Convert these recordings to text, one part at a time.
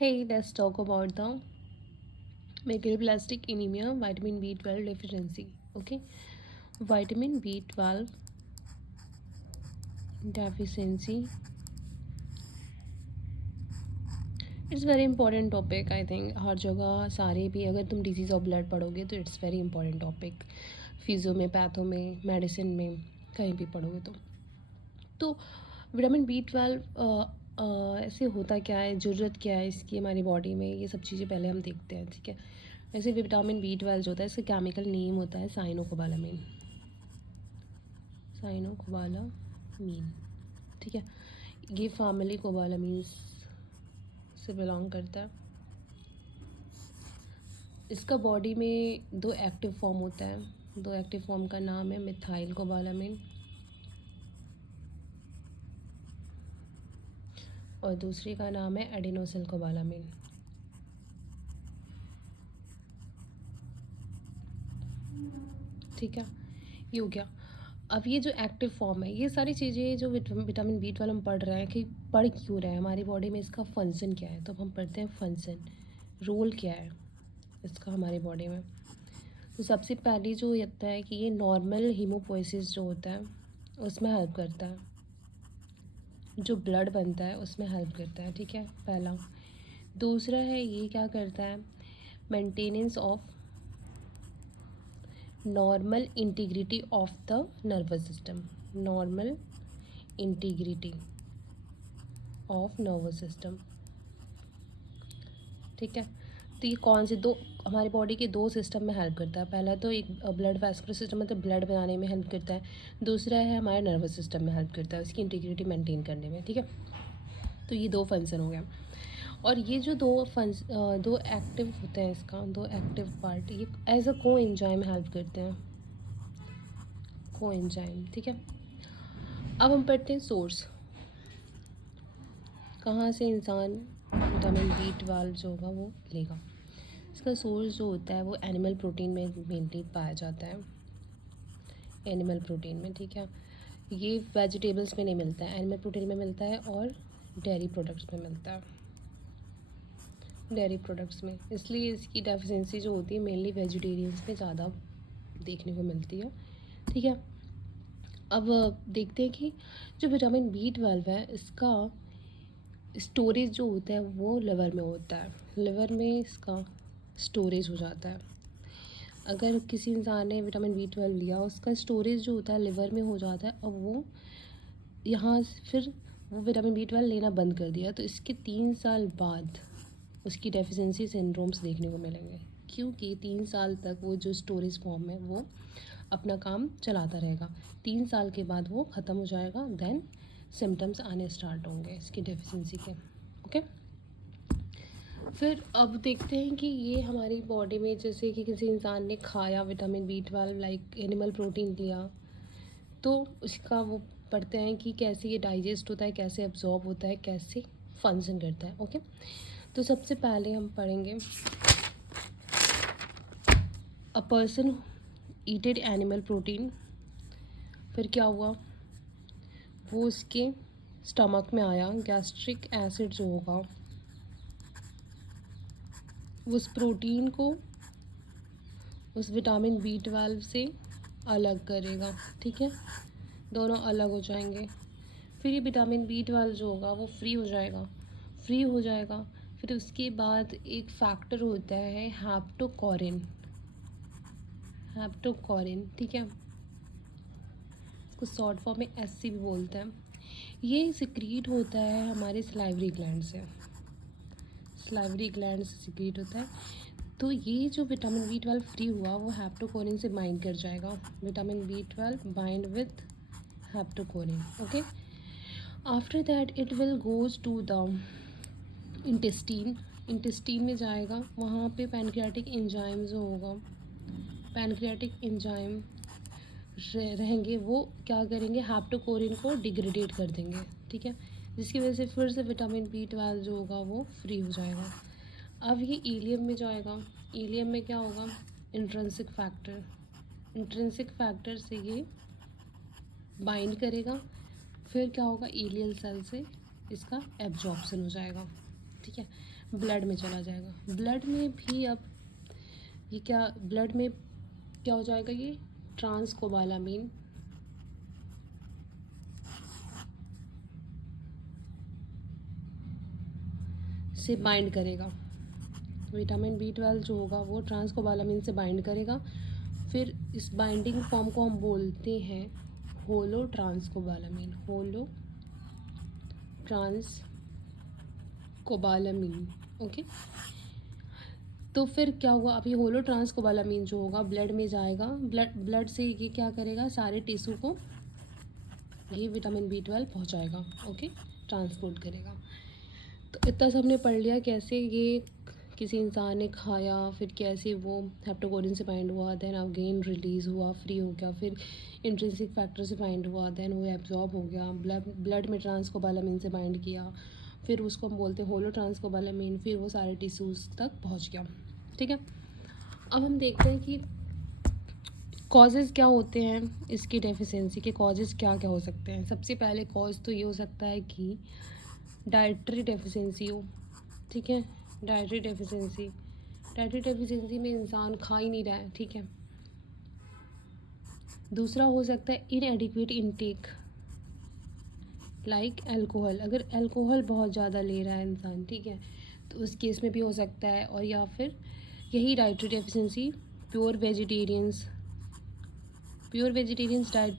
Hey, let's talk about the megaloblastic anemia, vitamin B12 deficiency. Okay, vitamin B12 deficiency. It's very important topic I think हर जगह सारे भी अगर तुम disease of blood पढ़ोगे तो it's very important topic physio में patho में मेडिसिन में कहीं भी पढ़ोगे तो विटामिन B12 ऐसे होता क्या है, ज़रूरत क्या है इसकी हमारी बॉडी में, ये सब चीज़ें पहले हम देखते हैं। ठीक है, वैसे विटामिन B12 जो होता है इसका केमिकल नेम होता है साइनोकोबालामीन। साइनोकोबालामीन, ठीक है, ये फैमिली कोबालामीन से बिलोंग करता है। इसका बॉडी में दो एक्टिव फॉर्म होता है, दो एक्टिव फॉर्म का नाम है मिथाइल कोबालामीन और दूसरी का नाम है एडिनोसिल कोबालामीन। ठीक है, ये हो गया। अब ये जो एक्टिव फॉर्म है, ये सारी चीज़ें जो विटामिन B12 हम पढ़ रहे हैं कि पढ़ क्यों रहे हैं, हमारी बॉडी में इसका फंक्शन क्या है, तो हम पढ़ते हैं फंक्शन, रोल क्या है इसका हमारी बॉडी में। तो सबसे पहले जो होता है कि ये नॉर्मल हीमोपोइसिस जो होता है उसमें हेल्प करता है, जो ब्लड बनता है उसमें हेल्प करता है। ठीक है, पहला। दूसरा है ये क्या करता है, maintenance of normal integrity of the nervous system, normal integrity of nervous system. ठीक है, तो ये कौन से दो हमारी बॉडी के दो सिस्टम में हेल्प करता है। पहला तो एक ब्लड वैस्कुलर सिस्टम मतलब ब्लड बनाने में हेल्प करता है, दूसरा है हमारे नर्वस सिस्टम में हेल्प करता है उसकी इंटीग्रिटी मेंटेन करने में। ठीक है, तो ये दो फंक्शन हो गया। और ये जो दो एक्टिव होते हैं, इसका दो एक्टिव पार्ट ये एज अ को एंजाइम हेल्प करते हैं, को एंजाइम। ठीक है, अब हम पढ़ते हैं सोर्स, कहाँ से इंसान विटामिन B12 जो होगा वो लेगा। इसका सोर्स जो होता है वो एनिमल प्रोटीन में मेनली पाया जाता है, एनिमल प्रोटीन में। ठीक है, ये वेजिटेबल्स में नहीं मिलता है, एनिमल प्रोटीन में मिलता है और डेयरी प्रोडक्ट्स में मिलता है, डेयरी प्रोडक्ट्स में। इसलिए इसकी डेफिशिएंसी जो होती है मेनली वेजिटेरियंस में ज़्यादा देखने को मिलती है। ठीक है, अब देखते हैं कि जो विटामिन B12 है इसका स्टोरेज जो होता है वो लिवर में होता है, लिवर में इसका स्टोरेज हो जाता है। अगर किसी इंसान ने विटामिन B12 लिया उसका स्टोरेज जो होता है लिवर में हो जाता है, अब वो यहाँ फिर वो विटामिन B12 लेना बंद कर दिया तो इसके 3 साल बाद उसकी डेफिशिएंसी सिंड्रोम्स देखने को मिलेंगे, क्योंकि 3 साल तक वो जो स्टोरेज फॉर्म है वो अपना काम चलाता रहेगा, 3 साल के बाद वो ख़त्म हो जाएगा, देन सिम्टम्स आने स्टार्ट होंगे इसकी डेफिशिएंसी के। ओके, फिर अब देखते हैं कि ये हमारी बॉडी में जैसे कि किसी इंसान ने खाया vitamin B12 like animal protein लिया तो उसका वो पढ़ते हैं कि कैसे ये डाइजेस्ट होता है, कैसे एब्जॉर्ब होता है, कैसे फंक्शन करता है। ओके, तो सबसे पहले हम पढ़ेंगे अ पर्सन ईटेड एनिमल प्रोटीन, फिर क्या हुआ, वो उसके स्टमक में आया, गैस्ट्रिक एसिड जो होगा उस प्रोटीन को उस विटामिन B12 से अलग करेगा। ठीक है, दोनों अलग हो जाएंगे, फिर ये विटामिन B12 जो होगा वो फ्री हो जाएगा, फ्री हो जाएगा। फिर उसके बाद एक फैक्टर होता है हैप्टोकोरिन, हैप्टोकोरिन। ठीक है, इसको शॉर्ट फॉर्म में SC भी बोलते हैं। ये सिक्रीट होता है हमारे सलाइवरी ग्लैंड से, सलाइवरी ग्लैंड से सिक्रीट होता है। तो ये जो विटामिन B12 फ्री हुआ वो हैप्टोकोरिन से बाइंड कर जाएगा, vitamin B12 bind with haptocorrin. Okay, after that it will goes to the intestine, intestine में जाएगा, वहाँ पे पैनक्रियाटिक एंजाइम जो होगा, पैनक्रियाटिक एंजाइम रहेंगे, वो क्या करेंगे, हैप्टोकोरिन को डिग्रेडेट कर देंगे। ठीक है, जिसकी वजह से फिर से विटामिन B12 जो होगा वो फ्री हो जाएगा। अब ये इलियम में जाएगा, इलियम में क्या होगा, इंट्रिंसिक फैक्टर, इंट्रिंसिक फैक्टर से ये बाइंड करेगा, फिर क्या होगा, इलियल सेल से इसका एब्जॉर्प्शन हो जाएगा। ठीक है, ब्लड में चला जाएगा। ब्लड में भी अब ये क्या, ब्लड में क्या हो जाएगा, ये ट्रांसकोबालामीन से बाइंड करेगा। विटामिन B12 जो होगा वो ट्रांसकोबालामीन से बाइंड करेगा। फिर इस बाइंडिंग फॉर्म को हम बोलते हैं होलो ट्रांसकोबालामीन, होलो ट्रांसकोबालामीन। ओके, तो फिर क्या होगा, अभी होलो ट्रांसकोबालामीन जो होगा ब्लड में जाएगा, ब्लड से ये क्या करेगा, सारे टिश्यू को ये विटामिन B12 पहुंचाएगा। ओके, ट्रांसपोर्ट करेगा। तो इतना सब हमने पढ़ लिया कैसे ये किसी इंसान ने खाया, फिर कैसे वो हेप्टोकोरिन से बाइंड हुआ, देन अगेन रिलीज़ हुआ, फ्री हो गया, फिर इंट्रिंसिक फैक्टर से बाइंड हुआ, देन वो एब्जॉर्ब हो गया, ब्लड में ट्रांसकोबालामीन से बाइंड किया, फिर उसको हम बोलते हैं होलो ट्रांसकोबालामीन, फिर वो सारे टिश्यूज़ तक पहुंच गया। ठीक है, अब हम देखते हैं कि कॉजेज़ क्या होते हैं इसकी डेफिशिएंसी के, कॉजेज़ क्या क्या हो सकते हैं। सबसे पहले कॉज तो ये हो सकता है कि डाइटरी डेफिशिएंसी हो। ठीक है, डाइटरी डेफिशिएंसी में इंसान खा ही नहीं रहा है। ठीक है, दूसरा हो सकता है इनएडिक्वेट इनटेक, लाइक अल्कोहल, अगर अल्कोहल बहुत ज़्यादा ले रहा है इंसान, ठीक है, तो उस केस में भी हो सकता है। और या फिर यही dietary deficiency pure vegetarians diet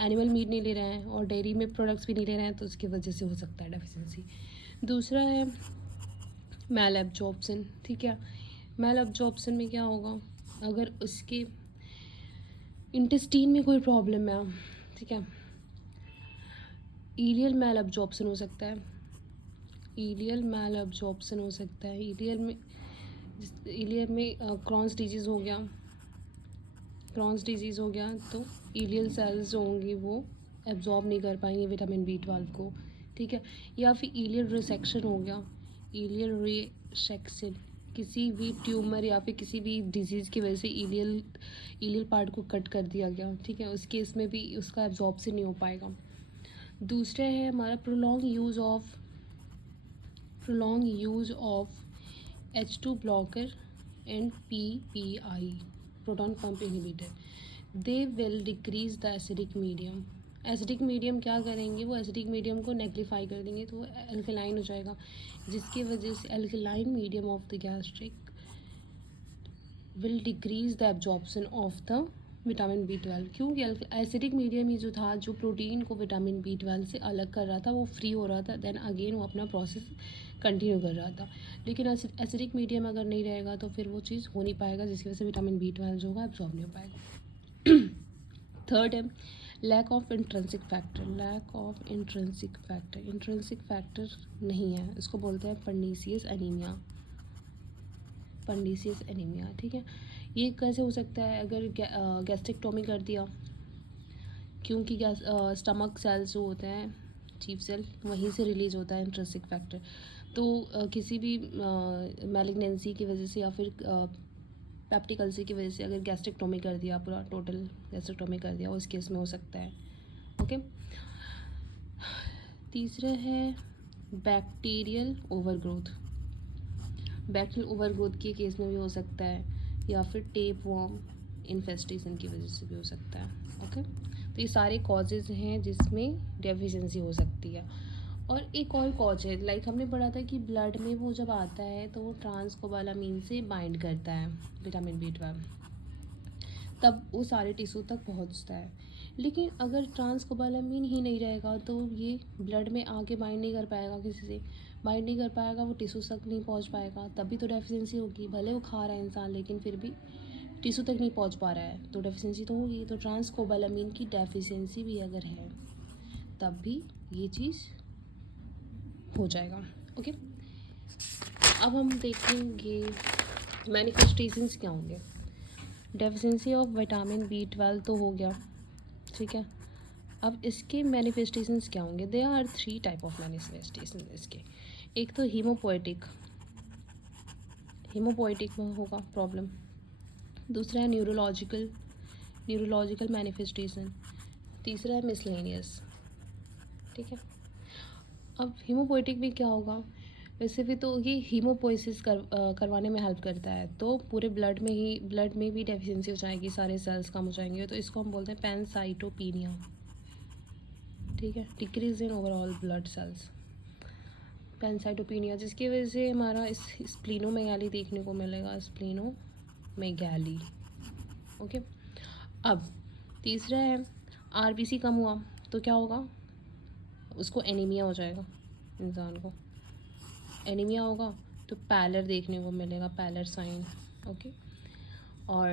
animal meet नहीं ले रहे हैं और डेयरी में प्रोडक्ट्स भी नहीं ले रहे हैं, तो उसकी वजह से हो सकता है डेफिशिएंसी। दूसरा है मैल एब्जॉर्प्शन। ठीक है, मैल एब्जॉर्प्शन में क्या होगा, अगर उसके इंटेस्टीन में कोई प्रॉब्लम है, ठीक है, इलियल मैल एब्जॉर्प्शन हो सकता है, इलियल मैल एब्जॉर्प्शन हो सकता है, इलियल में क्रॉन्स डिजीज़ हो गया, तो इलियल सेल्स जो होंगी वो एब्जॉर्ब नहीं कर पाएंगे विटामिन B12 को। ठीक है, या फिर इलियल रिसेक्शन हो गया, इलियल रिसेक्शन किसी भी ट्यूमर या फिर किसी भी डिजीज़ की वजह से इलियल पार्ट को कट कर दिया गया। ठीक है, उस केस में भी उसका एब्जॉर्प्शन नहीं हो पाएगा। दूसरा है हमारा prolong use of H2 blocker and PPI, proton pump inhibitor, they will decrease the acidic medium. Acidic medium क्या करेंगे, वो एसिडिक मीडियम को नेगलीफाई कर देंगे, तो वो अल्कलाइन हो जाएगा, जिसकी वजह से alkaline medium of the gastric will decrease the absorption of the vitamin B12। क्योंकि एसिडिक मीडियम ही जो था, जो प्रोटीन को विटामिन B12 से अलग कर रहा था, वो फ्री हो रहा था, देन अगेन वो अपना प्रोसेस कंटिन्यू कर रहा था। लेकिन एसिडिक मीडियम अगर नहीं रहेगा तो फिर वो चीज़ हो नहीं पाएगा, जिसकी वजह से विटामिन B12 जो होगा एब्जॉर्ब नहीं हो पाएगा। थर्ड है lack of intrinsic factor, intrinsic factor नहीं है, इसको बोलते हैं पर्नीशियस एनीमिया। ठीक है, ये कैसे हो सकता है, अगर गैस्ट्रिक्टोमी कर दिया, क्योंकि स्टमक सेल्स जो होते हैं, चीफ सेल, वहीं से रिलीज होता है इंट्रिंसिक फैक्टर। तो किसी भी मैलिग्नेंसी की वजह से या फिर पेप्टिक अल्सर की वजह से अगर गैस्ट्रिक्टोमी कर दिया, पूरा टोटल गैस्ट्रिक्टोमी कर दिया, उस केस में हो सकता है। ओके, तीसरा है बैक्टीरियल ओवरग्रोथ के केस में भी हो सकता है, या फिर टेप वॉर्म इन्फेस्टेशन की वजह से भी हो सकता है। ओके, तो ये सारे कॉजेज़ हैं जिसमें डेफिशिएंसी हो सकती है। और एक और कॉज है, लाइक हमने पढ़ा था कि ब्लड में वो जब आता है तो वो ट्रांसकोबालामीन से बाइंड करता है विटामिन B12, तब वो सारे टिश्यू तक पहुंचता है। लेकिन अगर ट्रांसकोबालामीन ही नहीं रहेगा तो ये ब्लड में आके बाइंड नहीं कर पाएगा, किसी से बाइंड नहीं कर पाएगा, वो टिश्यू तक नहीं पहुंच पाएगा, तभी तो डेफिशिएंसी होगी। भले वो खा रहा है इंसान, लेकिन फिर भी टिश्यू तक नहीं पहुंच पा रहा है, तो डेफिशिएंसी तो होगी। तो ट्रांसकोबालामीन की डेफिशिएंसी भी अगर है तब भी ये चीज़ हो जाएगा। ओके, अब हम देखेंगे मैनिफेस्टेशंस क्या होंगे। डेफिशिएंसी ऑफ विटामिन B12 तो हो गया, ठीक है। अब इसके मैनिफेस्टेशंस क्या होंगे, they are 3 type of manifestation इसके। एक तो हीमोपोएटिक में होगा प्रॉब्लम। दूसरा है न्यूरोलॉजिकल मैनिफेस्टेशन। तीसरा है मिसलेनियस। ठीक है, अब हीमोपोएटिक में क्या होगा, वैसे भी तो ये हीमोपोइसिस करवाने में हेल्प करता है, तो पूरे ब्लड में भी डेफिशिएंसी हो जाएगी, सारे सेल्स कम हो जाएंगे, तो इसको हम बोलते हैं पैनसाइटोपिनिया। ठीक है, decrease in overall blood cells, pancytopenia, जिसकी वजह से हमारा इस स्प्लीनोमेगाली देखने को मिलेगा, स्प्लीनोमेगाली। ओके, अब तीसरा है आरबीसी कम हुआ तो क्या होगा, उसको एनीमिया हो जाएगा, इंसान को एनीमिया होगा तो पैलर देखने को मिलेगा, पैलर साइन। ओके, और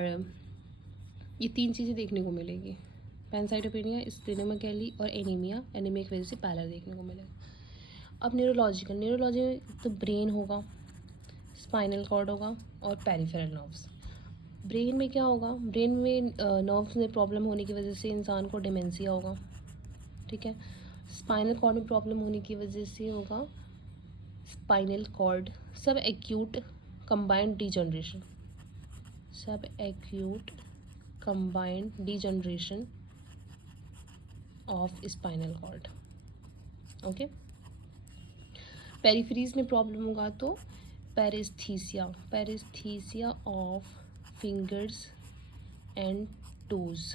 ये 3 चीज़ें देखने को मिलेगी, पैनसाइटोपिनिया, स्प्लीनोमेगाली और एनीमिया। एनीमिया की वजह से पैलर देखने को मिलेगा। अब न्यूरोलॉजी में तो ब्रेन होगा, स्पाइनल कॉर्ड होगा और पेरिफेरल नर्व्स। ब्रेन में क्या होगा, ब्रेन में नर्व्स में प्रॉब्लम होने की वजह से इंसान को डिमेंशिया होगा। ठीक है, स्पाइनल कॉर्ड में प्रॉब्लम होने की वजह से होगा spinal cord subacute combined degeneration of spinal cord. Okay, peripheries में प्रॉब्लम होगा तो paresthesia of fingers and toes.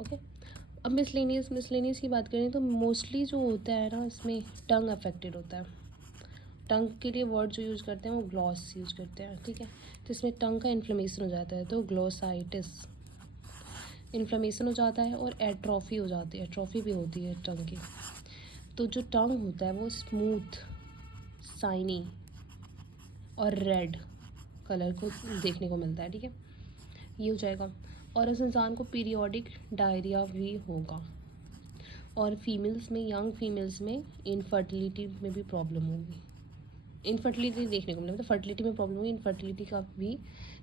Okay, अब मिसलेनियस की बात करें तो मोस्टली जो होता है ना, इसमें टंग अफेक्टेड होता है। टंग के लिए वर्ड जो यूज़ करते हैं वो ग्लॉस यूज़ करते हैं। ठीक है, तो इसमें टंग का इन्फ्लेमेशन हो जाता है, तो ग्लोसाइटिस, इन्फ्लेमेशन हो जाता है और एट्रॉफी हो जाती है, एट्रॉफी भी होती है टंग की। तो जो टंग होता है वो स्मूथ, साइनी और रेड कलर को देखने को मिलता है। ठीक है, ये हो जाएगा। और इस इंसान को पीरियोडिक डायरिया भी होगा। और फीमेल्स में, यंग फीमेल्स में इनफर्टिलिटी में भी प्रॉब्लम होगी, इनफर्टिलिटी देखने को मिलेगा, मतलब फर्टिलिटी में प्रॉब्लम होगी, इनफर्टिलिटी का भी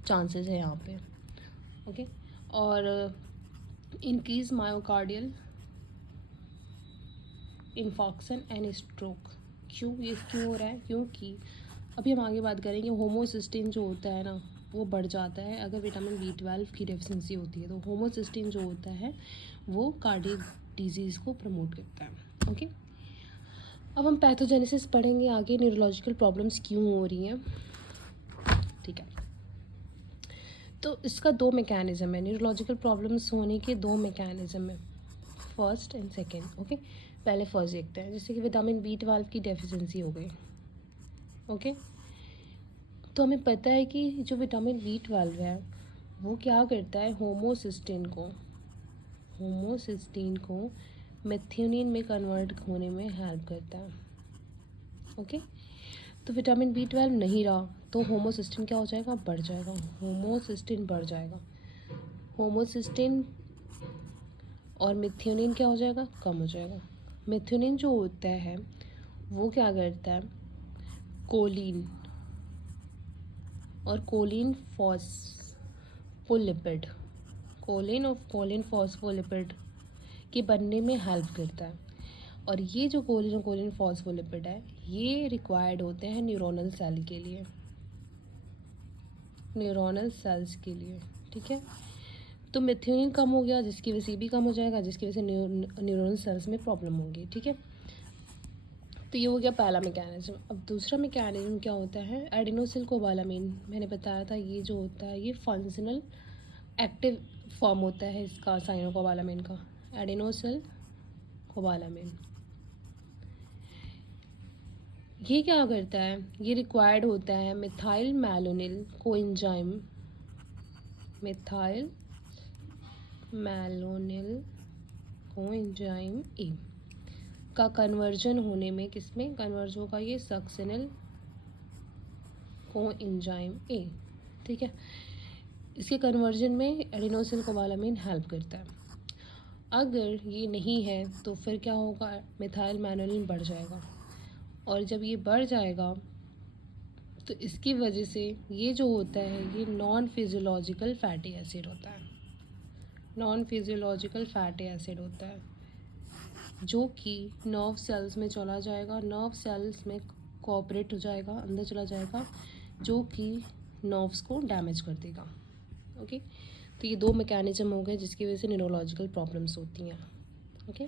चांसेस है यहाँ पे। ओके, और increase myocardial infarction and stroke. ये क्यों हो रहा है, क्योंकि अभी हम आगे बात करेंगे, होमोसिस्टिन जो होता है ना वो बढ़ जाता है अगर विटामिन B12 की डेफिशिएंसी होती है। तो होमोसिस्टिन जो होता है वो कार्डियक डिजीज़ को प्रमोट करता है। ओके, अब हम पैथोजेनेसिस पढ़ेंगे आगे, न्यूरोलॉजिकल प्रॉब्लम्स क्यों हो रही हैं। ठीक है, तो इसका 2 मैकेनिज़्म है, न्यूरोलॉजिकल प्रॉब्लम्स होने के 2 मैकेनिज़्म है, फर्स्ट एंड सेकेंड। ओके, पहले फर्स्ट देखते हैं, जैसे कि विटामिन B12 की डेफिशिएंसी हो गई। ओके, तो हमें पता है कि जो विटामिन B12 है वो क्या करता है, होमोसिस्टीन को मेथियोनिन में कन्वर्ट होने में हेल्प करता है। ओके, तो विटामिन B12 नहीं रहा तो होमोसिस्टीन क्या हो जाएगा, बढ़ जाएगा, होमोसिस्टीन बढ़ जाएगा, होमोसिस्टीन और मेथियोनिन क्या हो जाएगा, कम हो जाएगा। मेथियोनिन जो होता है वो क्या करता है, कोलिन और कोलिन फॉस्फोलिपिड, कोलिन फॉस्फोलिपिड के बनने में हेल्प करता है। और ये जो कोलिन फॉस्फोलिपिड है ये रिक्वायर्ड होते हैं न्यूरोनल सेल्स के लिए। ठीक है, तो मेथियोनिन कम हो गया जिसकी वजह से भी कम हो जाएगा, जिसकी वजह से न्यूरोनल सेल्स में प्रॉब्लम होगी। ठीक है, तो ये हो गया पहला मैकेनिज्म। अब दूसरा मैकेनिज्म क्या होता है, एडेनोसिल कोबालामिन। मैंने बताया था ये जो होता है ये फंक्शनल एक्टिव फॉर्म होता है इसका, साइनोकोबालामिन का, एडेनोसिल कोबालामिन। ये क्या करता है, ये रिक्वायर्ड होता है मिथाइल मैलोनिल कोएंजाइम ए का कन्वर्जन होने में, किसमें कन्वर्ज होगा, ये सक्सिनिल कोएंजाइम ए। ठीक है, इसके कन्वर्जन में एडेनोसिल कोबालामिन हेल्प करता है। अगर ये नहीं है तो फिर क्या होगा, मिथाइल मैलोनिन बढ़ जाएगा, और जब ये बढ़ जाएगा तो इसकी वजह से ये जो होता है ये नॉन फिजियोलॉजिकल फैटी एसिड होता है, जो कि नर्व सेल्स में चला जाएगा, नर्व सेल्स में कोऑपरेट हो जाएगा, अंदर चला जाएगा, जो कि नर्व्स को डैमेज कर देगा। ओके, तो ये 2 मैकेनिज्म हो गए जिसकी वजह से न्यूरोलॉजिकल प्रॉब्लम्स होती हैं। ओके,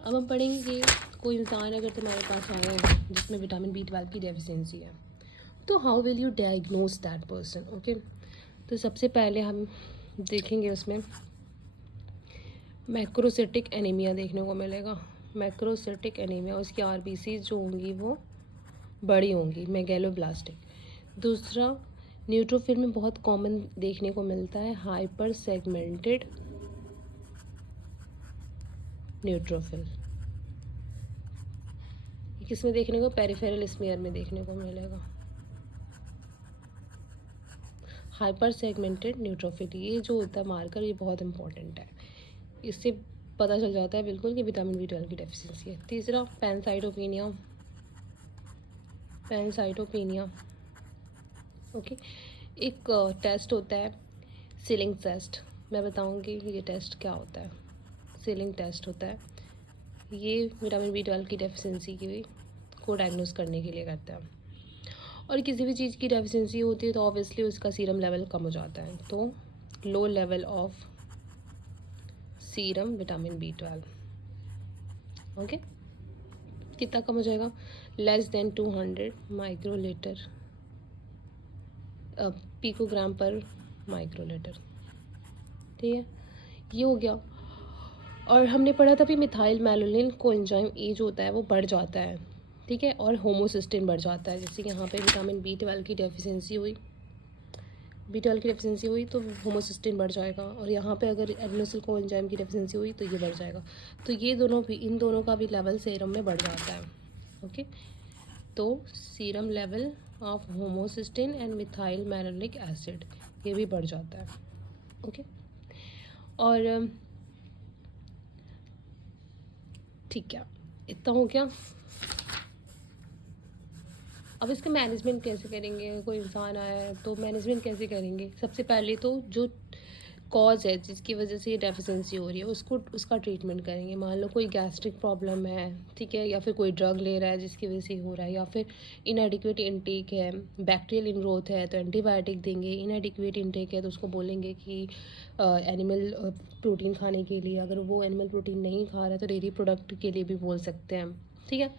अब हम पढ़ेंगे कोई इंसान अगर तुम्हारे पास आए जिसमें विटामिन B12 की डेफिशिएंसी है, तो how will you diagnose that person? Okay, तो सबसे पहले हम देखेंगे उसमें मैक्रोसिटिक एनीमिया देखने को मिलेगा। मैक्रोसिटिक एनीमिया, उसकी RBC जो होंगी वो बड़ी होंगी, मेगैलोब्लास्टिक। दूसरा, न्यूट्रोफिल में बहुत कॉमन देखने को मिलता है हाइपर सेगमेंटेड न्यूट्रोफिल। किस में देखने को? पेरिफेरल स्मीयर में देखने को मिलेगा हाइपर सेगमेंटेड न्यूट्रोफिल। ये जो होता है मार्कर, ये बहुत इंपॉर्टेंट है, इससे पता चल जाता है बिल्कुल कि विटामिन B12 की डेफिशिएंसी है। तीसरा, पैनसाइटोपिनिया। पैनसाइटोपिनिया, ओके, एक टेस्ट होता है सीलिंग टेस्ट। मैं बताऊंगी ये टेस्ट क्या होता है। सीलिंग टेस्ट होता है, ये विटामिन B12 की डेफिशिएंसी की को डायग्नोस करने के लिए करते हैं। और किसी भी चीज़ की डेफिशिएंसी होती है तो ऑब्वियसली उसका सीरम लेवल कम हो जाता है, तो low level of serum vitamin B12, okay, कितना कम हो जाएगा? लेस देन 200 माइक्रोलीटर पिकोग्राम पर माइक्रोलीटर, ठीक है, ये हो गया। और हमने पढ़ा था भी मिथाइल मैलोनिन कोएंजाइम ए जो होता है वो बढ़ जाता है, ठीक है, और होमोसिस्टिन बढ़ जाता है। जैसे यहाँ पे विटामिन B12 की डेफिशिएंसी हुई, B12 की डेफिशिएंसी हुई तो होमोसिस्टिन बढ़ जाएगा, और यहाँ पे अगर एडेनोसिल कोएंजाइम की डेफिशिएंसी हुई तो ये बढ़ जाएगा। तो ये दोनों भी, इन दोनों का भी लेवल सीरम में बढ़ जाता है, ओके। तो serum level of homocysteine and methyl malonic acid ये भी बढ़ जाता है, ओके। और ठीक है, इतना हो गया। अब इसका मैनेजमेंट कैसे करेंगे? कोई इंसान आया है तो मैनेजमेंट कैसे करेंगे? सबसे पहले तो जो कॉज है जिसकी वजह से ये डेफिशिएंसी हो रही है उसका ट्रीटमेंट करेंगे। मान लो कोई गैस्ट्रिक प्रॉब्लम है, ठीक है, या फिर कोई ड्रग ले रहा है जिसकी वजह से हो रहा है, या फिर इनएडिक्वेट इनटेक है, बैक्टीरियल इनग्रोथ है तो एंटीबायोटिक देंगे। इनएडिक्वेट इनटेक है तो उसको बोलेंगे कि एनिमल प्रोटीन खाने के लिए। अगर वो एनिमल प्रोटीन नहीं खा रहा है तो डेयरी प्रोडक्ट के लिए भी बोल सकते हैं, ठीक है।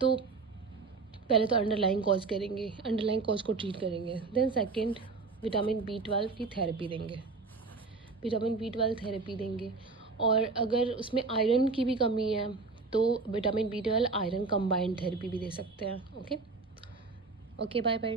तो पहले तो अंडरलाइंग कॉज करेंगे, अंडरलाइंग कॉज को ट्रीट करेंगे। देन सेकंड, विटामिन B12 की थेरेपी देंगे, विटामिन B12 थेरेपी देंगे। और अगर उसमें आयरन की भी कमी है तो vitamin B12 iron combined therapy भी दे सकते हैं, ओके। Okay, bye bye.